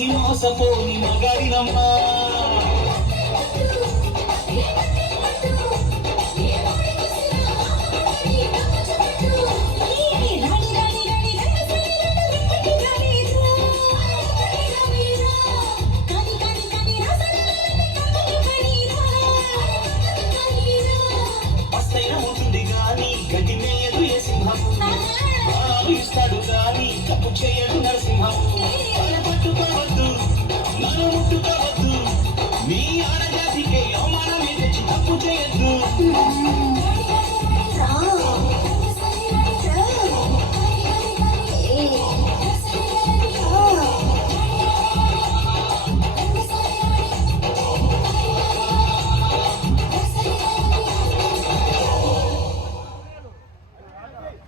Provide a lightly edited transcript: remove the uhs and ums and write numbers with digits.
చూసి మోసపోని మగాడినమ్మా గడ్డి మేయదు ఏ సింహము ప్రాణాలు ఇస్తాడు గాని తప్పు చేయడు నరసింహము పట్టుకోవద్దు నన్ను ముట్టుకోవద్దు నీ ఆడజాతికే